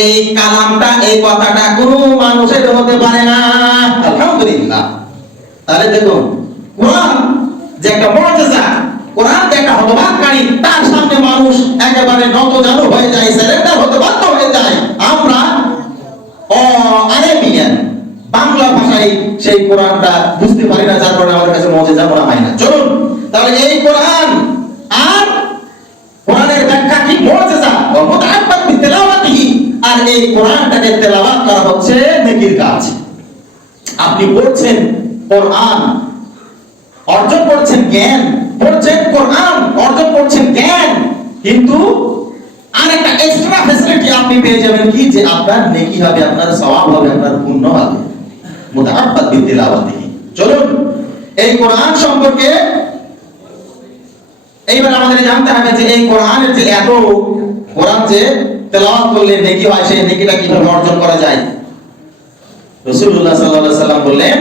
এই কালামটা, এই কথাটা কোনো মানুষের হতে পারে না। আলহামদুলিল্লাহ। তাহলে দেখুন কোরআন যে একটা মুআজিজা, কোরআন যে একটা হতবাককারী, তার সামনে মানুষ একেবারে নতজানু হয়ে যায়, সারেন্ডার হতে বাধ্য হয়ে যায়। আমরা আরবিয়ান বাংলা ভাষায় সেই কোরআনটা বুঝতে পারি না, যার কারণে আমাদের কাছে মুআজিজা মনে হয় না। চলুন তাহলে এই কোরআন আর কোরআনের ব্যাখ্যা কি? মুআজিজা ওয়া মুতাআব্বাদ বিতিলাওয়াতিহি। আর এই কোরআনটাকে তেলাওয়াত করা হচ্ছে নেকির কাজ। আপনি পড়ছেন কোরআন, অর্জন করছেন জ্ঞান, পড়ছেন কোরআন, অর্জন করছেন জ্ঞান, কিন্তু আরেকটা এক্সট্রা ফ্যাসিলিটি আপনি পেয়ে যাবেন কি? যে আপনার নেকি হবে, আপনার সওয়াব হবে, আপনার পুণ্য হবে। মুতাআব্বাদ বিতিলাওয়াতিহি। চলুন এই কোরআন সম্পর্কে এইবার আমাদের জানতে হবে যে এই কোরআনের যে এত, কোরআন যে তেলাওয়াত করলে নেকি হয়, সেই নেকিটা কিভাবে অর্জন করা যায়। রাসূলুল্লাহ সাল্লাল্লাহু আলাইহি ওয়াসাল্লাম বললেন,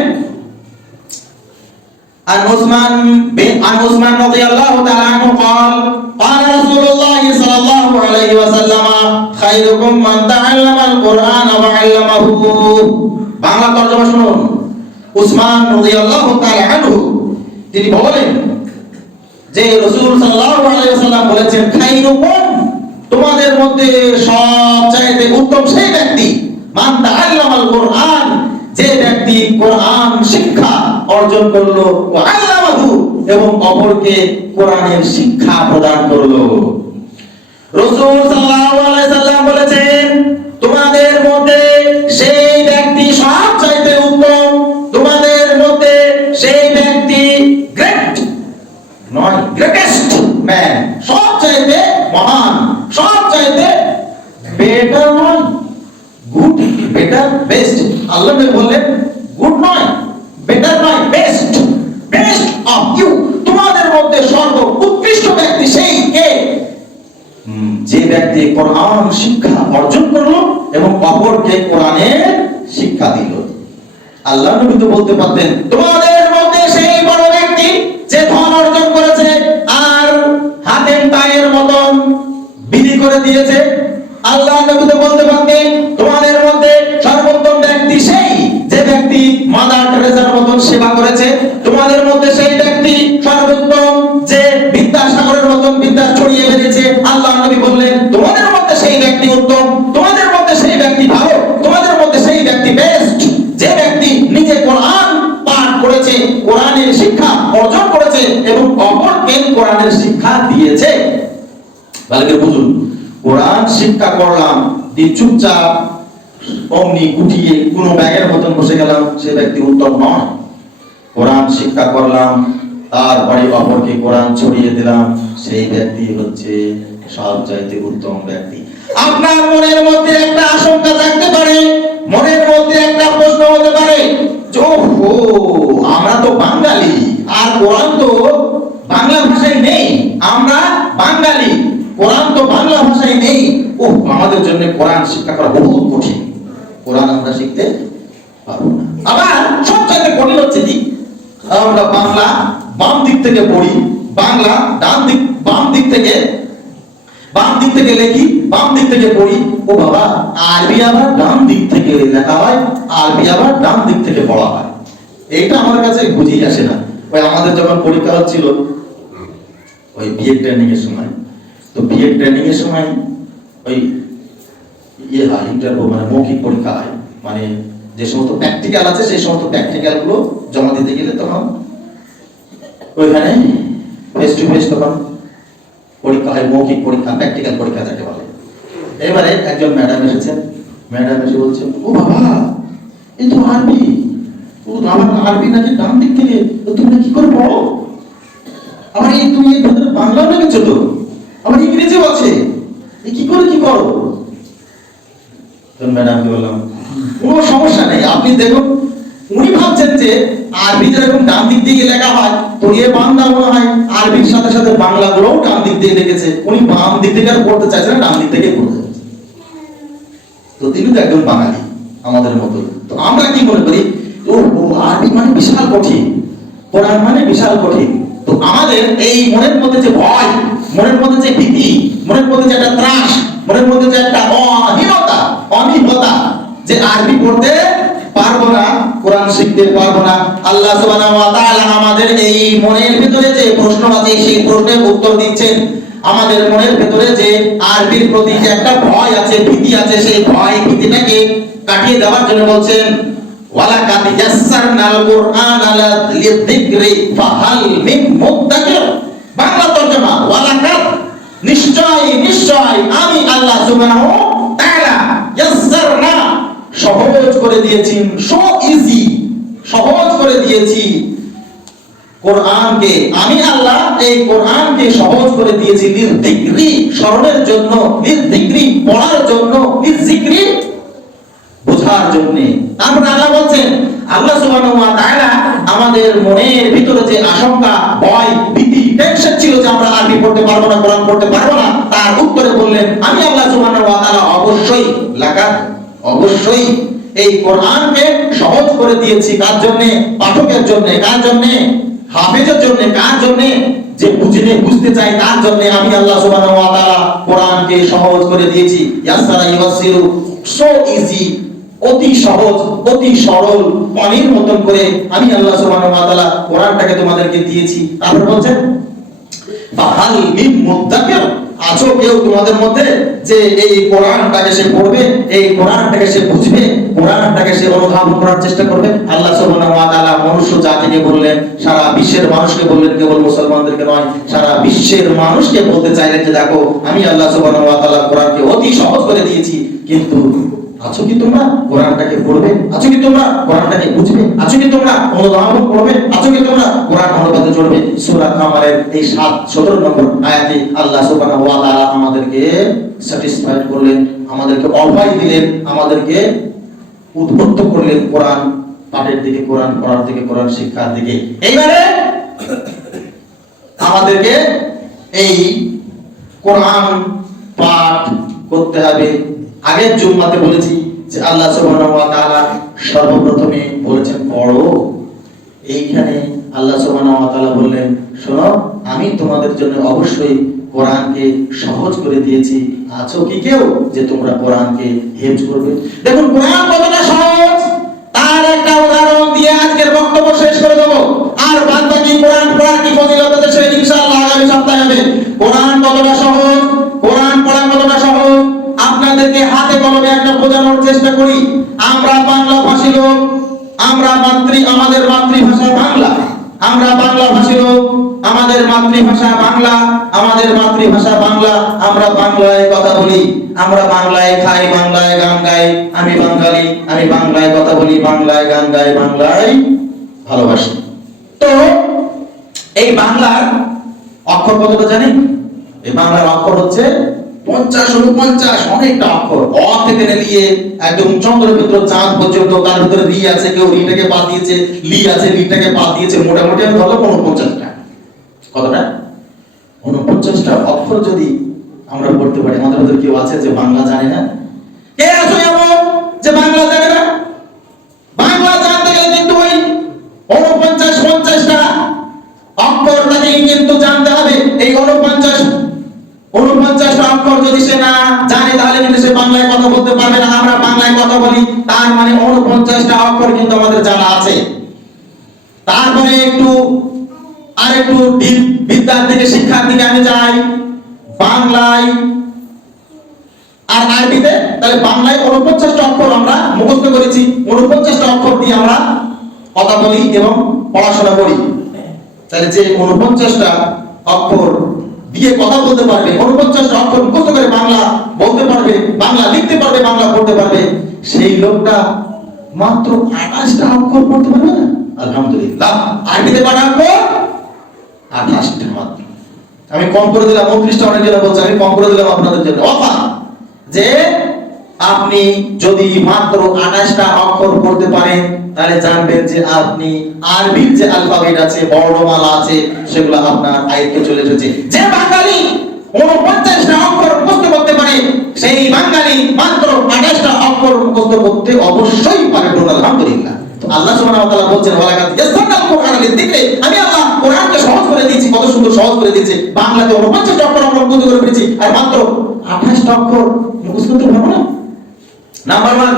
عن عثمان رضي الله تعالى عنه قال قال رسول الله صلى الله عليه وسلم خيركم من تعلم القرآن وعلمه। বাংলা তরজমা শুনুন। উসমান রাদিয়াল্লাহু তাআলা আনহু তিনি বলেন যে রাসূল সাল্লাল্লাহু আলাইহি ওয়াসাল্লাম বলেছেন, খায়রুকুম, তোমাদের মধ্যে সবচাইতে উত্তম সেই ব্যক্তি, মান তাআল্লামাল কুরআন, যে ব্যক্তি কোরআন শিক্ষা অর্জন করলো, ওয়া আল্লামাহু, এবং অপরকে কোরআনের শিক্ষা প্রদান করলো। রাসূল সাল্লাল্লাহু আলাইহি সাল্লাম বলেছেন, তোমাদের মধ্যে সেই ব্যক্তি সবচাইতে উত্তম, তোমাদের মধ্যে সেই ব্যক্তি গ্রেট নয়, গ্রেটেস্ট ম্যান, সবচাইতে মহান, সবচাইতে বেটার নয়, গুড, বেটার, বেস্ট। আল্লাহ নবী বললেন গুড নয়, বেটার নয়, বেস্ট, বেস্ট অফ ইউ, তোমাদের মধ্যে সর্বোৎকৃষ্ট ব্যক্তি সেই কে? যে ব্যক্তি কোরআন শিক্ষা অর্জন করলো এবং অপরকে কোরআনের শিক্ষা দিল। আল্লাহ নবী তো বলতে পারতেন, তোমাদের মধ্যে সেই বড় ব্যক্তি যে ধন অর্জন করেছে আর হাতের পায়ের মতন বিধি করে দিয়েছে। আল্লাহ নবী তো বলতে পারতেন, তোমাদের মধ্যে সর্বোত্তম ব্যক্তি সেই যে ব্যক্তি মাদার টেরেসার মতন সেবা করেছে। তোমাদের মধ্যে সেই ব্যক্তি সর্বোত্তম যে বিদ্যাসাগরের মতন বিদ্যা ছড়িয়ে বেরিয়েছে। আল্লাহ নবী বললেন, তোমাদের মধ্যে সেই কোরআনের শিক্ষা অর্জন করেছে এবং অপরকে কোরআনের শিক্ষা দিয়েছে। ভালো করে বুঝুন, কোরআন শিক্ষা করলাম দিয়ে চুপচাপ অমনি গুটিয়ে কোনো ব্যাগের মতন বসে গেলাম, সে ব্যক্তি উত্তম নয়। কোরআন শিক্ষা করলাম, তারপরে অপরকে কোরআন ছড়িয়ে দিলাম, সেই ব্যক্তি হচ্ছে সবচাইতে উত্তম ব্যক্তি। আপনার মনের মধ্যে একটা আশঙ্কা থাকতে পারে, মনের মধ্যে একটা প্রশ্ন হতে পারে, ওহো আমরা তো বাঙালি আর কোরআন তো বাংলা ভাষায় নেই, আমরা বাঙালি কোরআন তো বাংলা ভাষায় নেই, ও আমাদের জন্য কোরআন শিক্ষা করা বহুত কঠিন, কোরআন আমরা শিখতে পারবো না। আবার সবচাইতে কঠিন হচ্ছে কি, আমরা বাংলা বাম দিক থেকে পড়ি, বাংলা বাম দিক থেকে লেখি, বাম দিক থেকে পড়ি, ও বাবা আরবি আবার ডান দিক থেকে লেখা হয়, আরবি আবার ডান দিক থেকে পড়া হয়। এইটা আমার কাছে বুঝেই আসে না। ওই আমাদের যখন পরীক্ষা হচ্ছিল ওই বিএড ট্রেনিং এর সময়, তো বিএড ট্রেনিং এর সময় ওই হয় ইন্টারভিউ, মানে মৌখিক পরীক্ষা হয়, মানে যে সমস্ত প্র্যাকটিক্যাল আছে সেই সমস্ত প্র্যাকটিক্যাল গুলো জমা দিতে গেলে তখন ওইখানে ফেস টু ফেস তখন পরীক্ষা হয়, মৌখিক পরীক্ষা, প্র্যাকটিক্যাল পরীক্ষা যাকে বলে। এবারে একজন ম্যাডাম এসেছেন, ম্যাডাম এসে বলছেন, ও বাবা এই তো আরবি, ও আমার আরবি নাকি ডান দিক থেকে, তুমি কি করে পড়ো, আমার এই তুমি এর ভেতরে বাংলাও লেগেছো, তো আমার ইংরেজিও আছে, কি করে কি করো? ম্যাডামকে বললাম কোনো সমস্যা নেই, আপনি দেখুন, উনি ভাবছেন যে আরবি যেরকম ডান দিক দিয়ে লেখা হয়, তো এ বাংলা মনে হয় আরবির সাথে সাথে বাংলা গুলোও ডান দিক দিয়ে লিখেছে, উনি বাম দিক থেকে আর পড়তে চাইছেন না, ডান দিক থেকে পড়তে চাইছেন। তো তিনি তো একদম বাঙালি আমাদের মতো, তো আমরা কি মনে করি, ও আরবি মানে বিশাল কঠিন, কোরআন মানে বিশাল কঠিন। তো আমাদের এই মনের মধ্যে যে ভয়, মনের মধ্যে যে ভীতি, মনের মধ্যে যে একটা ত্রাস, মনের মধ্যে যে একটা অনীহতা, যে আরবি পড়তে পারবো না, কোরআন শিখতে পারবো না, আল্লাহ সুবহানাহু ওয়া তাআলা আমাদের এই মনের ভিতরে যে প্রশ্ন আছে সেই প্রশ্নের উত্তর দিচ্ছেন। আমাদের মনের ভিতরে যে আরবির প্রতি যে একটা ভয় আছে, ভীতি আছে, সেই ভয় ভীতিটাকে কাটিয়ে দেওয়ার জন্য বলছেন, ওয়ালাকাদ ইয়াসসারনাল কুরআনা লিযিকরি ফাহাল মিন মুদ্দাকির। বাংলা তরজমা, ওয়ালাকাদ নিশ্চয় আমি আল্লাহ সুবহানাহু ওয়া তাআলা ইয়াসসারনা সহজ করে দিয়েছি, সো ইজি সহজ করে দিয়েছি কোরআনকে, আমি আল্লাহ এই কোরআনকে সহজ করে দিয়েছি লিযিকরি স্মরণের জন্য, লিযিকরি পড়ার জন্য, লিযিকরি বোঝার জন্য। তারপর আল্লাহ বলছেন, আল্লাহ সুবহানাহু ওয়া তাআলা আমাদের মনের ভিতরে যে আশঙ্কা, ভয়, ভীতি, টেনশন ছিল যে আমরা আরবি পড়তে পারবো না, কোরআন পড়তে পারবো না, তার উত্তরে বললেন, আমি আল্লাহ সুবহানাহু ওয়া তাআলা অবশ্যই এই কোরআনকে সহজ করে দিয়েছি। কার জন্য? পাঠকের জন্য। কার জন্য? হাফেজের জন্য। কার জন্য? যে বুঝতে চাই তার জন্য আমি আল্লাহ সুবহানাহু ওয়া তাআলা কোরআনকে সহজ করে দিয়েছি। ইয়াসসারা ইউয়াসসিরু, সো ইজি, অতি সহজ, অতি সরল, পানির মতন করে আমি আল্লাহ সুবহানাহু ওয়া তাআলা কোরআনটাকে তোমাদেরকে দিয়েছি। তারপর বলছেন, ফাহাল মিন মুদ্দাকির, আছো কেউ তোমাদের মধ্যে যে এই কোরআনটাকে সে পড়বে, এই কোরআনটাকে সে বুঝবে, কোরআনটাকে সে অনুধাবন করার চেষ্টা করবে? আল্লাহ সুবহানাহু ওয়া তাআলা মনুষ্য জাতিকে বললেন, সারা বিশ্বের মানুষকে বললেন, কেবল মুসলমানদেরকে নয়, সারা বিশ্বের মানুষকে বলতে চাইলেন যে দেখো আমি আল্লাহ সুবহানাহু ওয়া তাআলা কোরআনকে অতি সহজ করে দিয়েছি, কিন্তু আছো কি তোমরা কোরআনটাকে পড়বে? আছো কি তোমরা কোরআনটাকে বুঝবে? আছো কি তোমরা অনুধাবন করবে? আছো কি তোমরা কোরআন অনুবাদে চলবে? সূরা কামারের এই 17 নম্বর আয়াতে আল্লাহ সুবহানাহু ওয়া তাআলা আমাদেরকে স্যাটিসফাইড করলেন, আমাদেরকে অভয় দিলেন, আমাদেরকে উদ্বুদ্ধ করলেন কোরআন পাঠের দিকে, কোরআন পড়ার দিকে, কোরআন শিক্ষার দিকে। এইবারে আমাদেরকে এই কোরআন পাঠ করতে হবে। আগের জুম্মাতে বলেছি যে আল্লাহ সুবহানাহু ওয়া তাআলা সর্বপ্রথমে বলেছেন পড়ো। এইখানে আল্লাহ সুবহানাহু ওয়া তাআলা বললেন, শোনো আমি তোমাদের জন্য অবশ্যই কোরআনকে সহজ করে দিয়েছি, আছো কি কেউ যে তোমরা কোরআনকে হেফজ করবে? দেখুন কোরআন কতটা সহজ, তার একটা উদাহরণ দিয়ে আজকের বক্তব্য শেষ করে দেব। আর বাদ বাকি কোরআন পড়ার কি ফজিলত আছে সেটা ইনশাআল্লাহ আগামী সপ্তাহে হবে। কোরআন কতটা সহজ, কোরআন পড়া কতটা সহজ আপনাদেরকে হাতে কলমে একটা বোঝানোর চেষ্টা করি। আমরা বাংলা ভাষী লোক, আমরা আমাদের মাতৃভাষা বাংলা, আমরা বাংলা ভাষী লোক, আমাদের মাতৃভাষা বাংলা, আমাদের মাতৃভাষা বাংলা, আমরা বাংলায় কথা বলি, আমরা বাংলায় খাই, বাংলায় গান গাই। আমি বাঙালি, আমি বাংলায় কথা বলি, বাংলায় গান গাই, বাংলায় ভালোবাসি। তো এই বাংলার অক্ষর কতটা জানেন? এই বাংলার অক্ষর হচ্ছে 50 অনেকটা অক্ষর, অ থেকে নিয়ে একদম চন্দ্রের ভিতর চাঁদ পর্যন্ত, তার ভিতরে রি আছে, কেউ রিটাকে বাদ দিয়েছে, লি আছে, লিটাকে বাদ দিয়েছে, মোটামুটি ধরো 49টা। কতটা? 49টা অক্ষর যদি আমরা পড়তে পারি। আমাদের ভিতরে কেউ আছে যে বাংলা জানে না? কে আছে এমন যে বাংলা জানে না? বাংলা জানতে গেলে কিন্তু ওই 49-50টা অক্ষর তাকে কিন্তু জানতে হবে। এই 49টা অক্ষর যদি সে না জানে তাহলে কিন্তু সে বাংলায় কথা বলতে পারবে না। আমরা বাংলায় কথা বলি, তার মানে 49টা অক্ষর কিন্তু আমাদের জানা আছে। তারপরে আরেকটু বিদ্যার দিকে, শিক্ষার দিকে আমি যাই। বাংলায় আর আরবিতে, তাহলে বাংলায় 49টা অক্ষর আমরা মুখস্থ করেছি, 49টা অক্ষর দিয়ে আমরা কথা বলি এবং পড়াশোনা করি। তাহলে যে 49টা অক্ষর দিয়ে কথা বলতে পারবে, 49টা অক্ষর মুখস্থ করে বাংলা বলতে পারবে, বাংলা লিখতে পারবে, বাংলা পড়তে পারবে, সেই লোকটা মাত্র 28টা অক্ষর পড়তে পারবে না? আলহামদুলিল্লাহ। আরবিতে কটা অক্ষর? 28টা মাত্র। আমি কম করে দিলাম, 29টা অনেকজন বলছে, আমি কম করে দিলাম আপনাদের জন্য অফার, যে আপনি যদি মাত্র 28টা অক্ষর পড়তে পারেন তাহলে জানবেন যে আপনি আরবির যে অ্যালফাবেট আছে, বর্ণমালা আছে, সেগুলো আপনার আয়ত্তে চলে এসেছে। যে বাঙালি 49টা অক্ষর মুখস্থ করতে পারে, সেই বাঙালি মাত্র 28টা অক্ষর মুখস্থ করতে অবশ্যই পারে। আলহামদুলিল্লাহ। তো আল্লাহ সুবহানাহু ওয়া তাআলা বলছেন, ওয়ালাকাদ ইয়াসসারনাল কুরআনা লিযিকরি, আমি আল্লাহ কোরআনকে সহজ করে দিয়েছি। কত সুন্দর সহজ করে দিয়েছে। বাংলাতে 49টা অক্ষর আমরা মুখস্থ করে ফেলেছি, আর মাত্র 28টা অক্ষর মুখস্থ করতে পারবো না। নাম্বার 1,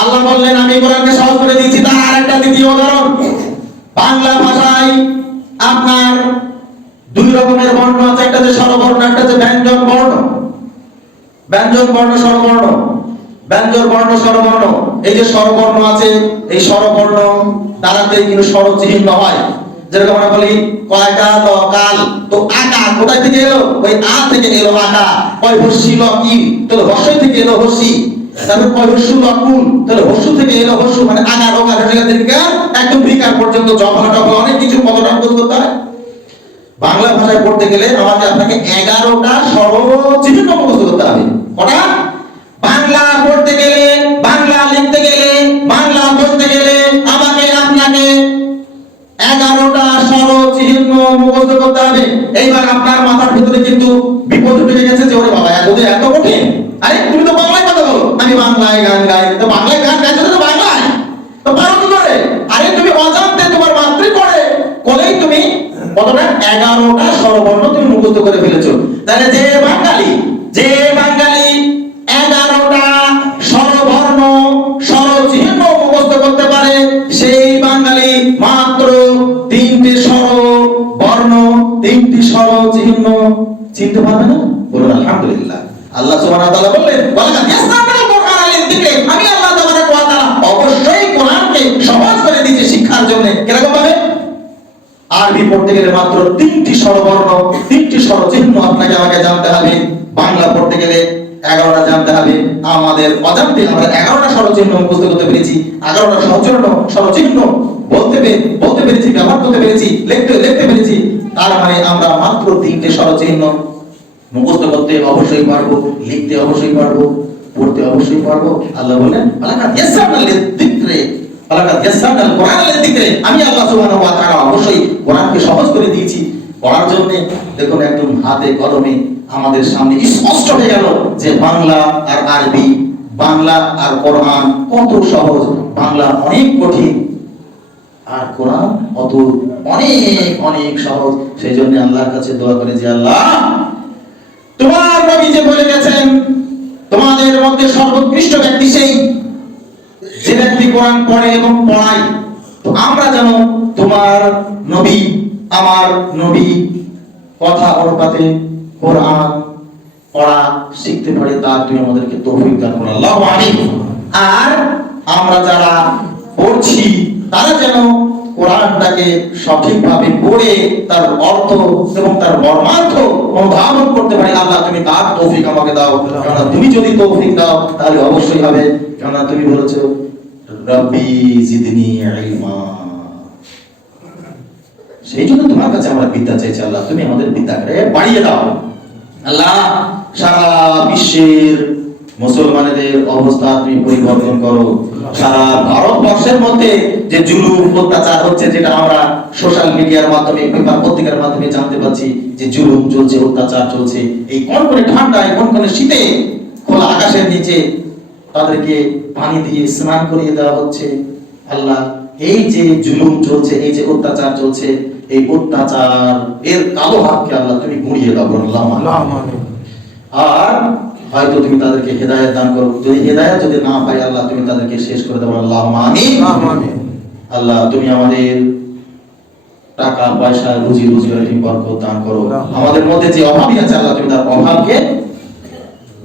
আল্লাহ বললেন আমি কোরআনকে সহজ করে দিয়েছি। তার আরেকটা দ্বিতীয় উদাহরণ, বাংলা ভাষায় আপনার 2 রকমের বর্ণ আছে, একটা যে স্বরবর্ণ, একটা যে ব্যঞ্জন বর্ণ। ব্যঞ্জন বর্ণ, স্বরবর্ণ। ব্যঞ্জন বর্ণ, স্বরবর্ণ। এই যে স্বরবর্ণ আছে, এই স্বরবর্ণ দ্বারাতে কিন্তু স্বরচিহ্ন হয়। যেরকম আমরা বলি কয়টা ল কাল, তো আকা কোথায় থেকে এলো? ওই আ থেকে এলো আকা। কয় হর্ষি ল কি, তো হর্ষই থেকে এলো হর্ষি। তারপর কয় হর্ষু ল কুন, তাহলে হর্ষু থেকে এলো হর্ষু, মানে আকার ওকার থেকে একদম বিকার পর্যন্ত জফলা টফলা অনেক কিছু কতটা মুখস্থ করতে হয়। বাংলা ভাষায় পড়তে গেলে আপনাকে 11টা স্বরচিহ্ন মুখস্থ করতে হবে। কটা? বাংলা পড়তে গেলে, বাংলা লিখতে গেলে, বাংলা বলতে গেলে আপনাকে 11টা স্বরচিহ্ন মুখস্থ করতে হবে। এইবার আপনার মাথার ভিতরে কিন্তু বিপদ ঢুকে গেছে যে ওরে বাবা এত কঠিন। আরে তুমি তো বাংলায় কথা বলো, আমি বাংলায় গান গাই। তো বাংলায় গান গাইছো তো বাংলায়, তো পারো কি করে? আরে তুমি অজান্তে তোমার মাতৃকোলে কোলেই তুমি কতটা 11টা স্বরবর্ণ তুমি মুখস্থ করে ফেলেছো। তাহলে যে বাঙালি 11টা স্বরবর্ণ, স্বরচিহ্ন মুখস্থ করতে পারে, সেই বাঙালি মাত্র 3টি স্বরবর্ণ, 3টি স্বরচিহ্ন চিনতে পারবে না? বলুন আলহামদুলিল্লাহ। আল্লাহ সুবহানাহু ওয়া তাআলা বললেন, ওয়ালাকাদ ইয়াসসারনাল কুরআনা লিযিকরি, আমি আল্লাহ তাবারাক ওয়া তাআলা অবশ্যই কোরআনকে সহজ করে দিয়েছি শিক্ষার জন্য। কিরকম ভাবে? আরবি পড়তে গেলে মাত্র 3টি স্বরবর্ণ, 3টি স্বরচিহ্ন আপনাকে আমাকে জানতে হবে। বাংলা পড়তে গেলে 11টা জানতে হবে। আমাদের অজান্তে আমরা 11টা স্বরচিহ্ন মুখস্থ করতে পেরেছি, 11টা স্বরচিহ্ন বলতে পেরেছি, ব্যবহার করতে পেরেছি, লিখতে পেরেছি। তার মানে আমরা মাত্র 3টে স্বরচিহ্ন মুখস্থ করতে অবশ্যই পারবো, লিখতে অবশ্যই পারবো, পড়তে অবশ্যই পারবো। আল্লাহ বলেন, ওয়ালাকাদ ইয়াসসারনাল লিযিকরি, ওয়ালাকাদ ইয়াসসারনাল কুরআনা লিযিকরি, আমি আল্লাহ সুবহানাহু ওয়া তাআলা অবশ্যই কোরআনকে সহজ করে দিয়েছি পড়ার জন্য। দেখুন একদম হাতে কলমে আমাদের সামনে স্পষ্ট হয়ে গেল যে বাংলা আর আরবি, বাংলা আর কোরআন কত সহজ। বাংলা অনেক কঠিন আর কোরআন অনেক সহজ। সেই জন্য আল্লাহর কাছে দোয়া করে যে আল্লাহ, তোমার নবী যে বলে গেছেন তোমাদের মধ্যে সর্বোৎকৃষ্ট ব্যক্তি সেই যে ব্যক্তি কোরআন পড়ে এবং পড়ায়। তো আমরা যেন তোমার নবী, আমার নবী কথা অনুপাতে কোরআন পড়া শিখতে পারি, তার তুমি আমাদেরকে তৌফিক দান করো, আল্লাহু আমিন। আর আমরা যারা পড়ছি তারা যেন কোরআনটাকে সঠিকভাবে পড়ে তার অর্থ এবং তার মর্মার্থ অনুধাবন করতে পারি, আল্লাহ তুমি তার তৌফিক আমাকে দাও। কেননা তুমি যদি তৌফিক দাও তাহলে অবশ্যই হবে, কেননা তুমি বলেছো রব্বি জিদনি ইলমা। সেই জন্য তোমার কাছে আমরা বিদ্যা চাইছি, আল্লাহ তুমি আমাদের বিদ্যাকে বাড়িয়ে দাও। আল্লাহ সারা বিশ্বের মুসলমানদের অবস্থা তুমি পরিবর্তন করো। সারা ভারতবর্ষের মধ্যে যে জুলুম অত্যাচার হচ্ছে, যেটা আমরা সোশ্যাল মিডিয়ার মাধ্যমে পেপার পত্রিকার মাধ্যমে জানতে পাচ্ছি, যে জুলুম চলছে, অত্যাচার চলছে, এই কনকনে ঠান্ডায় কনকনে শীতে খোলা আকাশের নিচে তাদেরকে পানি দিয়ে স্নান করিয়ে দেওয়া হচ্ছে। আল্লাহ এই যে জুলুম চলছে, এই যে অত্যাচার চলছে, এই অত্যাচার এর কালো হাতকে আল্লাহ তুমি গুঁড়িয়ে দাও। আর হয়তো তুমি তাদেরকে হেদায়েত দান করো, যদি হেদায়েত যদি না পাই আল্লাহ তুমি তাদেরকে শেষ করে দাও। আল্লাহুম্মা আমিন। আল্লাহ তুমি আমাদের টাকা পয়সা রুজি রোজগারে তুমি বরকত দান করো। আমাদের মধ্যে যে অভাবী আছে আল্লাহ তুমি তার অভাবকে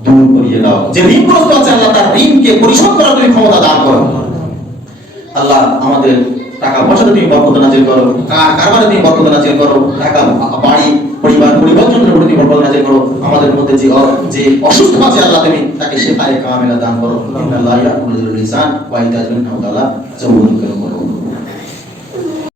দূর করিয়ে দাও। যে ঋণগ্রস্ত আছে আল্লাহ তার ঋণকে পরিশোধ করার তুমি ক্ষমতা দান করো। আল্লাহ আমাদের টাকা পয়সা তুমি বরকত নাজিল করো, কারবারে তুমি বরকত নাজিল করো, টাকা বাড়ি পরিবার পরিবর্তন করে তুমি বরকত নাজিল করো। আমাদের মধ্যে যে অসুস্থ আছে আল্লাহ তুমি তাকে শিফায়ে কামিলা দান করো। ইন্নাল্লাহা ইয়াকুলুল লিসান ওয়া ইদাতুন নাওদালা জওয়াদুল করো।